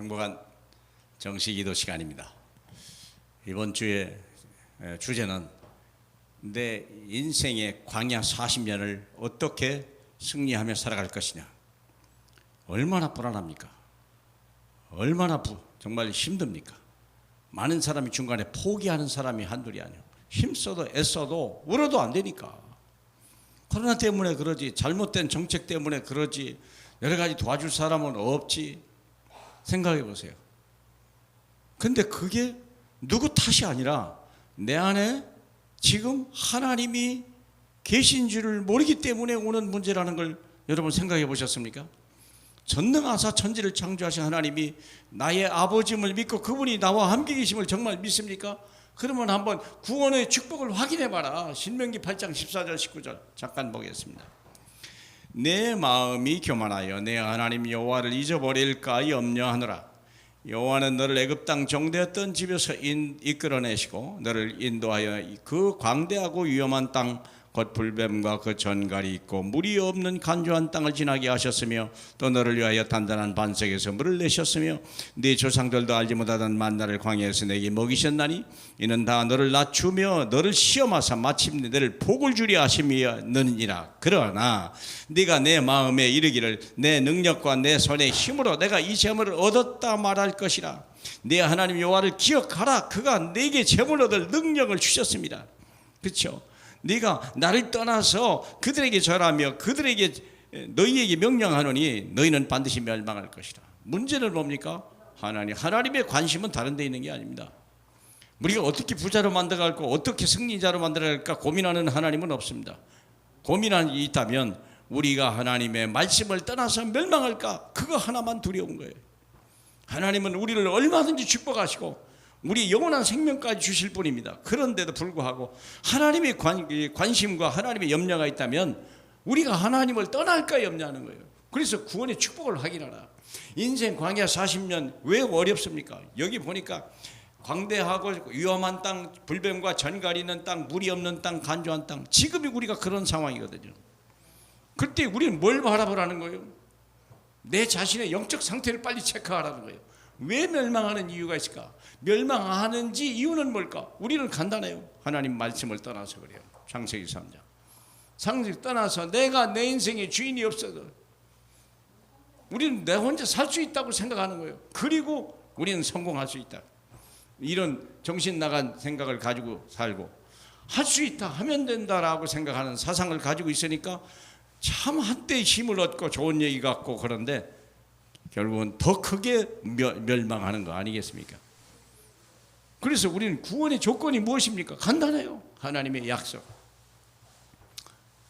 행복한 정시기도 시간입니다. 이번 주의 주제는 내 인생의 광야 40년을 어떻게 승리하며 살아갈 것이냐. 얼마나 불안합니까? 얼마나 정말 힘듭니까? 많은 사람이 중간에 포기하는 사람이 한둘이 아니에요. 힘써도 애써도 울어도 안 되니까. 코로나 때문에 그러지, 잘못된 정책 때문에 그러지, 여러 가지 도와줄 사람은 없지. 생각해 보세요. 근데 그게 누구 탓이 아니라 내 안에 지금 하나님이 계신 줄을 모르기 때문에 오는 문제라는 걸 여러분 생각해 보셨습니까? 전능하사 천지를 창조하신 하나님이 나의 아버지임을 믿고 그분이 나와 함께 계심을 정말 믿습니까? 그러면 한번 구원의 축복을 확인해 봐라. 신명기 8장 14절 19절 잠깐 보겠습니다. 내 마음이 교만하여 내 하나님 여호와를 잊어버릴까 염려하노라. 여호와는 너를 애굽 땅 종되었던 집에서 이끌어내시고 너를 인도하여 그 광대하고 위험한 땅 곧 불뱀과 그 전갈이 있고 물이 없는 간조한 땅을 지나게 하셨으며 또 너를 위하여 단단한 반석에서 물을 내셨으며 네 조상들도 알지 못하던 만나를 광야에서 내게 먹이셨나니 이는 다 너를 낮추며 너를 시험하사 마침내 너를 복을 주려 하심이었느니라. 그러나 네가 내 마음에 이르기를 내 능력과 내 손의 힘으로 내가 이 재물을 얻었다 말할 것이라. 네 하나님 여호와를 기억하라. 그가 네게 재물 얻을 능력을 주셨습니다. 그렇죠? 네가 나를 떠나서 그들에게 절하며 그들에게 너희에게 명령하노니 너희는 반드시 멸망할 것이라. 문제는 뭡니까? 하나님의 관심은 다른 데 있는 게 아닙니다. 우리가 어떻게 부자로 만들어갈까, 어떻게 승리자로 만들어갈까 고민하는 하나님은 없습니다. 고민하는 게 있다면 우리가 하나님의 말씀을 떠나서 멸망할까, 그거 하나만 두려운 거예요. 하나님은 우리를 얼마든지 축복하시고 우리 영원한 생명까지 주실 분입니다. 그런데도 불구하고 하나님의 관심과 하나님의 염려가 있다면 우리가 하나님을 떠날까 염려하는 거예요. 그래서 구원의 축복을 확인하라. 인생 광야 40년 왜 어렵습니까? 여기 보니까 광대하고 위험한 땅, 불뱀과 전갈이 있는 땅, 물이 없는 땅, 간조한 땅. 지금이 우리가 그런 상황이거든요. 그때 우리는 뭘 바라보라는 거예요? 내 자신의 영적 상태를 빨리 체크하라는 거예요. 왜 멸망하는 이유가 있을까? 멸망하는지 이유는 뭘까? 우리는 간단해요. 하나님 말씀을 떠나서 그래요. 창세기 3장. 창세기 떠나서 내가 내 인생의 주인이 없어도 우리는 내 혼자 살 수 있다고 생각하는 거예요. 그리고 우리는 성공할 수 있다. 이런 정신 나간 생각을 가지고 살고 할 수 있다, 하면 된다라고 생각하는 사상을 가지고 있으니까 참 한때 힘을 얻고 좋은 얘기 같고 그런데 결국은 더 크게 멸망하는 거 아니겠습니까? 그래서 우리는 구원의 조건이 무엇입니까? 간단해요. 하나님의 약속.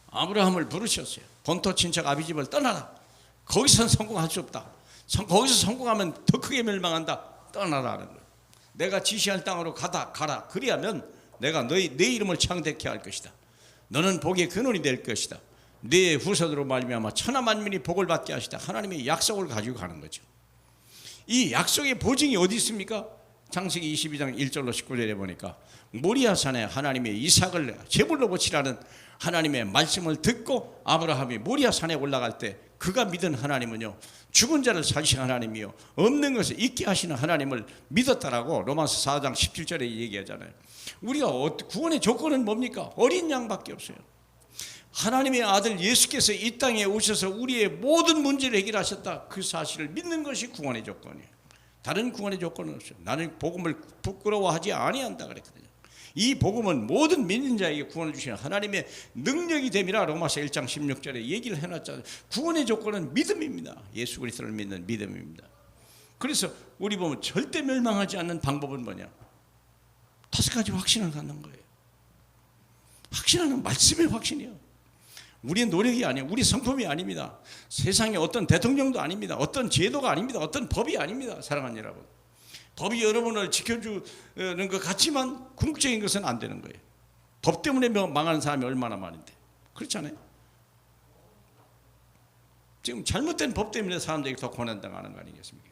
아브라함을 부르셨어요. 본토 친척 아비집을 떠나라. 거기서는 성공할 수 없다. 거기서 성공하면 더 크게 멸망한다. 떠나라는 거예요. 내가 지시할 땅으로 가라. 그리하면 내가 내 이름을 창대케 할 것이다. 너는 복의 근원이 될 것이다. 네 후손으로 말미암아 천하 만민이 복을 받게 하시다. 하나님의 약속을 가지고 가는 거죠. 이 약속의 보증이 어디 있습니까? 창세기 22장 1절로 19절에 보니까 모리아산에 하나님의 이삭을 제물로 바치라는 하나님의 말씀을 듣고 아브라함이 모리아산에 올라갈 때 그가 믿은 하나님은요, 죽은 자를 살리신 하나님이요 없는 것을 있게 하시는 하나님을 믿었다라고 로마서 4장 17절에 얘기하잖아요. 우리가 구원의 조건은 뭡니까? 어린 양밖에 없어요. 하나님의 아들 예수께서 이 땅에 오셔서 우리의 모든 문제를 해결하셨다. 그 사실을 믿는 것이 구원의 조건이에요. 다른 구원의 조건은 없어요. 나는 복음을 부끄러워하지 아니한다 그랬거든요. 이 복음은 모든 믿는 자에게 구원을 주시는 하나님의 능력이 됨이라 로마서 1장 16절에 얘기를 해놨잖아요. 구원의 조건은 믿음입니다. 예수 그리스도를 믿는 믿음입니다. 그래서 우리 보면 절대 멸망하지 않는 방법은 뭐냐? 5가지 확신을 갖는 거예요. 확신하는 말씀의 확신이에요. 우리의 노력이 아니에요. 우리 성품이 아닙니다. 세상에 어떤 대통령도 아닙니다. 어떤 제도가 아닙니다. 어떤 법이 아닙니다. 사랑하는 여러분, 법이 여러분을 지켜주는 것 같지만 궁극적인 것은 안 되는 거예요. 법 때문에 망하는 사람이 얼마나 많은데. 그렇지 않아요? 지금 잘못된 법 때문에 사람들이 더 고난당하는 거 아니겠습니까?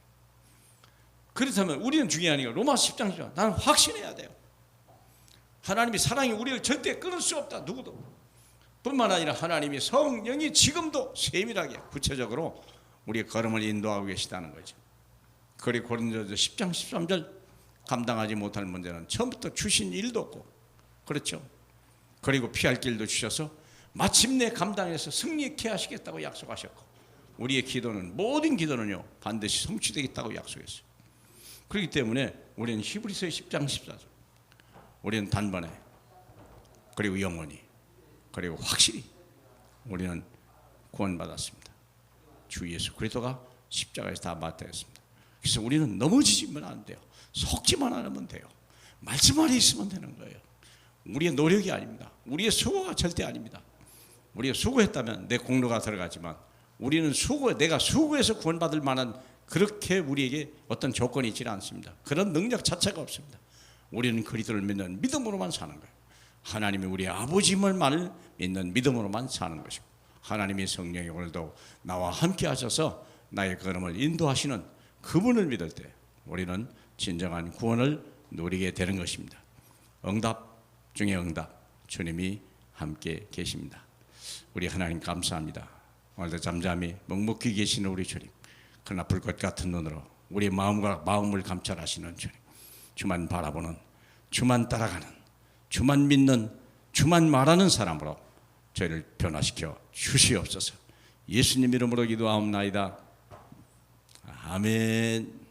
그렇다면 우리는 중요한 게 로마서 10장 나는 확신해야 돼요. 하나님이 사랑이 우리를 절대 끊을 수 없다. 누구도. 뿐만 아니라 하나님이 성령이 지금도 세밀하게 구체적으로 우리의 걸음을 인도하고 계시다는 거죠. 그리고 고린도서 10장 13절 감당하지 못할 문제는 처음부터 주신 일도 없고, 그렇죠. 그리고 피할 길도 주셔서 마침내 감당해서 승리케 하시겠다고 약속하셨고, 우리의 기도는, 모든 기도는요 반드시 성취되겠다고 약속했어요. 그렇기 때문에 우리는 히브리서 10장 14절, 우리는 단번에, 그리고 영원히, 그리고 확실히 우리는 구원받았습니다. 주 예수 그리스도가 십자가에서 다 맡아졌습니다. 그래서 우리는 넘어지지만 안 돼요. 속지만 않으면 돼요. 말씀 안에 있으면 되는 거예요. 우리의 노력이 아닙니다. 우리의 수고가 절대 아닙니다. 우리가 수고했다면 내 공로가 들어가지만, 우리는 내가 수고해서 구원받을 만한 그렇게 우리에게 어떤 조건이 있지는 않습니다. 그런 능력 자체가 없습니다. 우리는 그리스도를 믿는 믿음으로만 사는 거예요. 하나님이 우리 아버지만을 믿는 믿음으로만 사는 것이고, 하나님의 성령이 오늘도 나와 함께 하셔서 나의 걸음을 인도하시는 그분을 믿을 때 우리는 진정한 구원을 누리게 되는 것입니다. 응답 중에 응답, 주님이 함께 계십니다. 우리 하나님 감사합니다. 오늘도 잠잠히 묵묵히 계시는 우리 주님, 그러나 불꽃 같은 눈으로 우리 마음을 감찰하시는 주님, 주만 바라보는, 주만 따라가는, 주만 믿는, 주만 말하는 사람으로 저희를 변화시켜 주시옵소서. 예수님 이름으로 기도하옵나이다. 아멘.